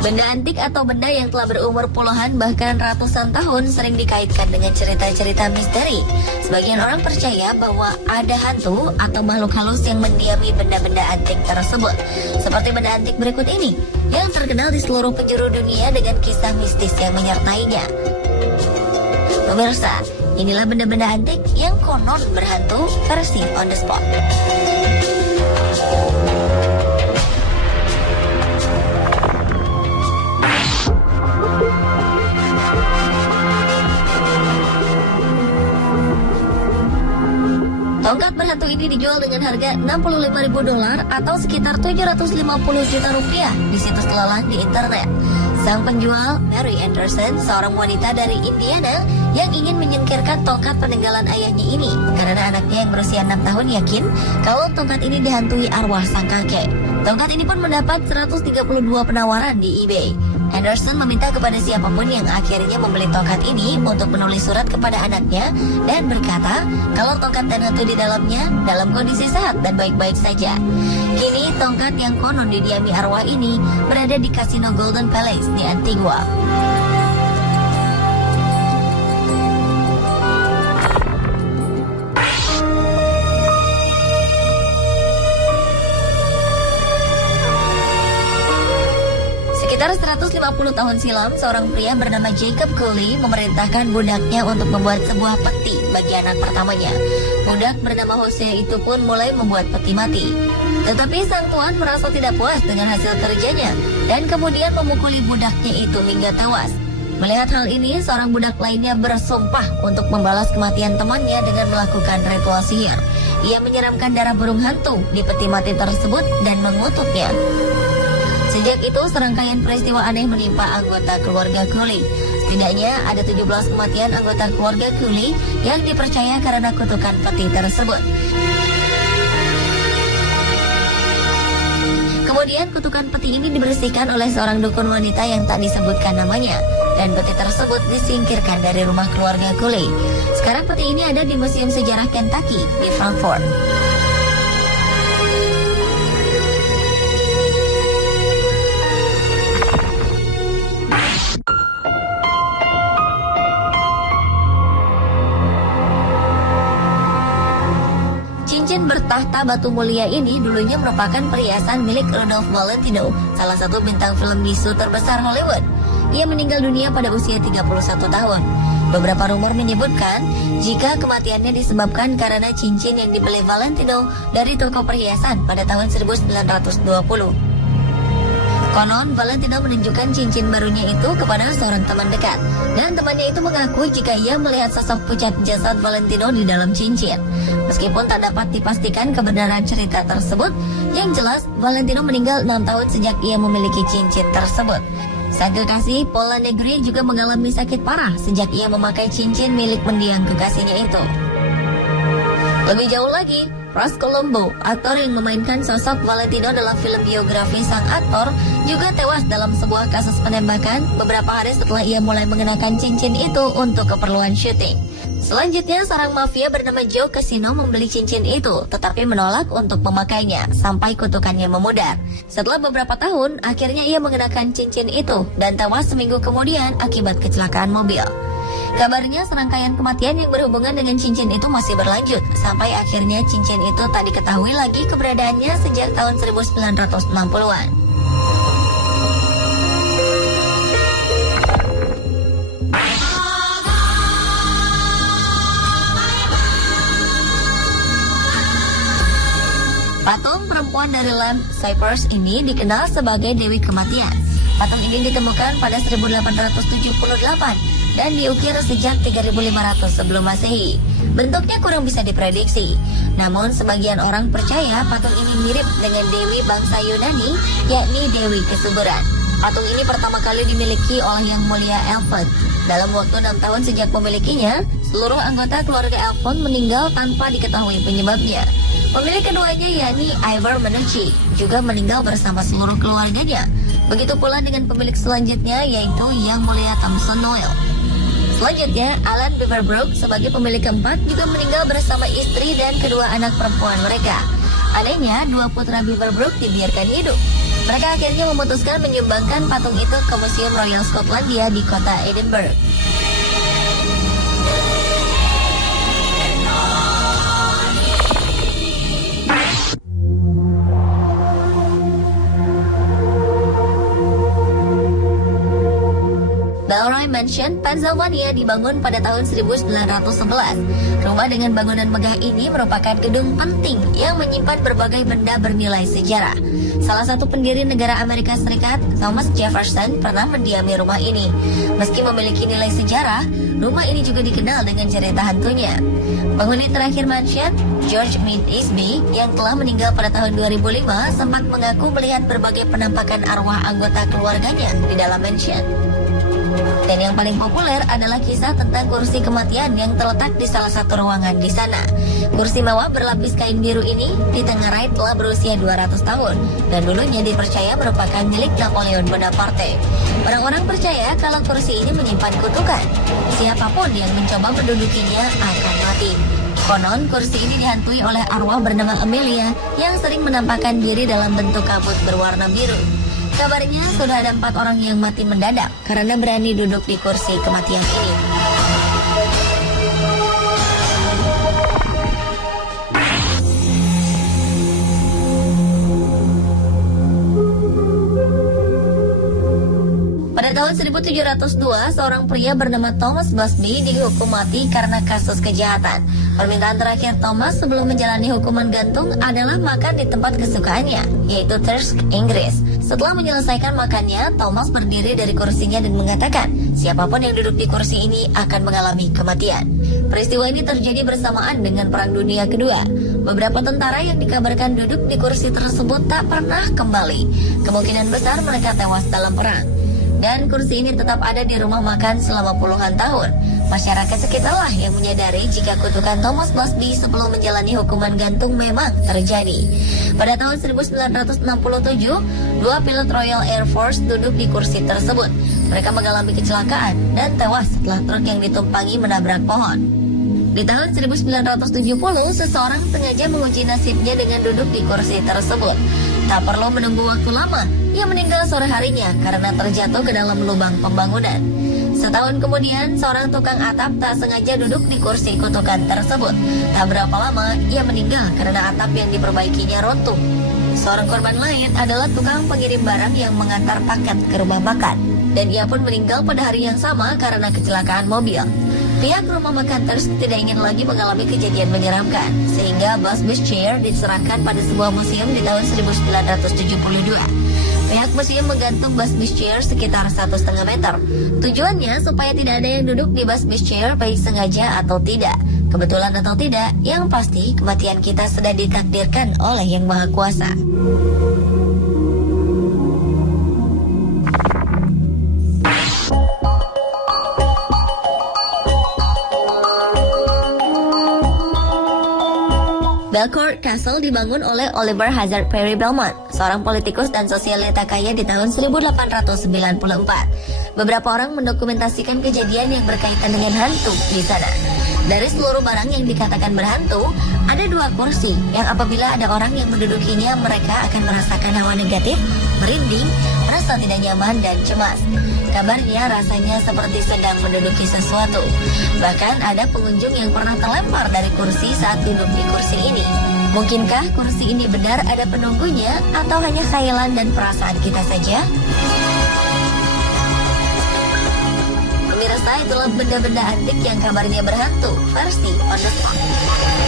Benda antik atau benda yang telah berumur puluhan bahkan ratusan tahun sering dikaitkan dengan cerita-cerita misteri. Sebagian orang percaya bahwa ada hantu atau makhluk halus yang mendiami benda-benda antik tersebut. Seperti benda antik berikut ini, yang terkenal di seluruh penjuru dunia dengan kisah mistis yang menyertainya. Pemirsa, inilah benda-benda antik yang konon berhantu versi on the spot. Tongkat berhantu ini dijual dengan harga $65.000 atau sekitar 750 juta rupiah di situs lelang di internet. Sang penjual, Mary Anderson, seorang wanita dari Indiana yang ingin menyingkirkan tongkat peninggalan ayahnya ini karena anaknya yang berusia 6 tahun yakin kalau tongkat ini dihantui arwah sang kakek. Tongkat ini pun mendapat 132 penawaran di eBay. Anderson meminta kepada siapapun yang akhirnya membeli tongkat ini untuk menulis surat kepada anaknya dan berkata kalau tongkat dan hantu di dalamnya dalam kondisi sehat dan baik-baik saja. Kini tongkat yang konon didiami arwah ini berada di Casino Golden Palace di Antigua. Sekitar 150 tahun silam, seorang pria bernama Jacob Cooley memerintahkan budaknya untuk membuat sebuah peti bagi anak pertamanya. Budak bernama Hosea itu pun mulai membuat peti mati. Tetapi sang tuan merasa tidak puas dengan hasil kerjanya dan kemudian memukuli budaknya itu hingga tewas. Melihat hal ini, seorang budak lainnya bersumpah untuk membalas kematian temannya dengan melakukan ritual sihir. Ia menyiramkan darah burung hantu di peti mati tersebut dan mengutuknya. Sejak itu, serangkaian peristiwa aneh menimpa anggota keluarga Cooley. Setidaknya ada 17 kematian anggota keluarga Cooley yang dipercaya karena kutukan peti tersebut. Kemudian kutukan peti ini dibersihkan oleh seorang dukun wanita yang tak disebutkan namanya, dan peti tersebut disingkirkan dari rumah keluarga Cooley. Sekarang peti ini ada di Museum Sejarah Kentucky di Frankfurt. Cincin bertahta batu mulia ini dulunya merupakan perhiasan milik Rudolph Valentino, salah satu bintang film bisu terbesar Hollywood. Ia meninggal dunia pada usia 31 tahun. Beberapa rumor menyebutkan jika kematiannya disebabkan karena cincin yang dibeli Valentino dari toko perhiasan pada tahun 1920. Konon, Valentino menunjukkan cincin barunya itu kepada seorang teman dekat, dan temannya itu mengaku jika ia melihat sosok pucat jasad Valentino di dalam cincin. Meskipun tak dapat dipastikan kebenaran cerita tersebut, yang jelas Valentino meninggal 6 tahun sejak ia memiliki cincin tersebut. Sang kekasih, Paula Negri, juga mengalami sakit parah sejak ia memakai cincin milik mendiang kekasihnya itu. Lebih jauh lagi, Ross Colombo, aktor yang memainkan sosok Valentino dalam film biografi sang aktor, juga tewas dalam sebuah kasus penembakan beberapa hari setelah ia mulai mengenakan cincin itu untuk keperluan syuting. Selanjutnya, seorang mafia bernama Joe Casino membeli cincin itu, tetapi menolak untuk memakainya sampai kutukannya memudar. Setelah beberapa tahun, akhirnya ia mengenakan cincin itu dan tewas seminggu kemudian akibat kecelakaan mobil. Kabarnya serangkaian kematian yang berhubungan dengan cincin itu masih berlanjut, sampai akhirnya cincin itu tak diketahui lagi keberadaannya sejak tahun 1960-an. Patung perempuan dari Lamp Cypress ini dikenal sebagai Dewi Kematian. Patung ini ditemukan pada 1878 dan diukir sejak 3500 sebelum Masehi. Bentuknya kurang bisa diprediksi. Namun sebagian orang percaya patung ini mirip dengan Dewi bangsa Yunani, yakni Dewi Kesuburan. Patung ini pertama kali dimiliki oleh Yang Mulia Elfon. Dalam waktu 6 tahun sejak memilikinya, seluruh anggota keluarga Elfon meninggal tanpa diketahui penyebabnya. Pemilik keduanya, yakni Ivor Menucci, juga meninggal bersama seluruh keluarganya. Begitu pula dengan pemilik selanjutnya, yaitu Yang Mulia Thompson Noel. Selanjutnya, Alan Beaverbrook sebagai pemilik keempat juga meninggal bersama istri dan kedua anak perempuan mereka. Anehnya, dua putra Beaverbrook dibiarkan hidup. Mereka akhirnya memutuskan menyumbangkan patung itu ke Museum Royal Skotlandia di kota Edinburgh. Balroy Mansion, Pennsylvania dibangun pada tahun 1911. Rumah dengan bangunan megah ini merupakan gedung penting yang menyimpan berbagai benda bernilai sejarah. Salah satu pendiri negara Amerika Serikat, Thomas Jefferson, pernah mendiami rumah ini. Meski memiliki nilai sejarah, rumah ini juga dikenal dengan cerita hantunya. Penghuni terakhir mansion, George Mead Isby, yang telah meninggal pada tahun 2005, sempat mengaku melihat berbagai penampakan arwah anggota keluarganya di dalam mansion. Dan yang paling populer adalah kisah tentang kursi kematian yang terletak di salah satu ruangan di sana. Kursi mewah berlapis kain biru ini ditengarai telah berusia 200 tahun dan dulunya dipercaya merupakan milik Napoleon Bonaparte. Orang-orang percaya kalau kursi ini menyimpan kutukan. Siapapun yang mencoba mendudukinya akan mati. Konon, kursi ini dihantui oleh arwah bernama Amelia yang sering menampakkan diri dalam bentuk kabut berwarna biru. Kabarnya sudah ada 4 orang yang mati mendadak karena berani duduk di kursi kematian ini. Pada tahun 1702, seorang pria bernama Thomas Busby dihukum mati karena kasus kejahatan. Permintaan terakhir Thomas sebelum menjalani hukuman gantung adalah makan di tempat kesukaannya, yaitu Thirsk, Inggris. Setelah menyelesaikan makannya, Thomas berdiri dari kursinya dan mengatakan, siapapun yang duduk di kursi ini akan mengalami kematian. Peristiwa ini terjadi bersamaan dengan Perang Dunia Kedua. Beberapa tentara yang dikabarkan duduk di kursi tersebut tak pernah kembali. Kemungkinan besar mereka tewas dalam perang. Dan kursi ini tetap ada di rumah makan selama puluhan tahun. Masyarakat sekitarlah yang menyadari jika kutukan Thomas Busby sebelum menjalani hukuman gantung memang terjadi. Pada tahun 1967, 2 pilot Royal Air Force duduk di kursi tersebut. Mereka mengalami kecelakaan dan tewas setelah truk yang ditumpangi menabrak pohon. Di tahun 1970, seseorang sengaja menguji nasibnya dengan duduk di kursi tersebut. Tak perlu menunggu waktu lama, ia meninggal sore harinya karena terjatuh ke dalam lubang pembangunan. Setahun kemudian, seorang tukang atap tak sengaja duduk di kursi kutukan tersebut. Tak berapa lama, ia meninggal karena atap yang diperbaikinya runtuh. Seorang korban lain adalah tukang pengirim barang yang mengantar paket ke rumah makan. Dan ia pun meninggal pada hari yang sama karena kecelakaan mobil. Pihak rumah makan Thirsk tidak ingin lagi mengalami kejadian menyeramkan, sehingga Busby's Chair diserahkan pada sebuah museum di tahun 1972. Pihak museum menggantung Busby's Chair sekitar 1,5 meter. Tujuannya supaya tidak ada yang duduk di Busby's Chair baik sengaja atau tidak. Kebetulan atau tidak, yang pasti kematian kita sudah ditakdirkan oleh Yang Maha Kuasa. Belcourt Castle dibangun oleh Oliver Hazard Perry Belmont, seorang politikus dan sosialita kaya di tahun 1894. Beberapa orang mendokumentasikan kejadian yang berkaitan dengan hantu di sana. Dari seluruh barang yang dikatakan berhantu, ada 2 kursi yang apabila ada orang yang mendudukinya, mereka akan merasakan hawa negatif, merinding, merasa tidak nyaman dan cemas. Kabarnya rasanya seperti sedang menduduki sesuatu. Bahkan ada pengunjung yang pernah terlempar dari kursi saat duduk di kursi ini. Mungkinkah kursi ini benar ada penunggunya atau hanya khayalan dan perasaan kita saja? Pemirsa, itulah benda-benda antik yang kabarnya berhantu versi On The Spot.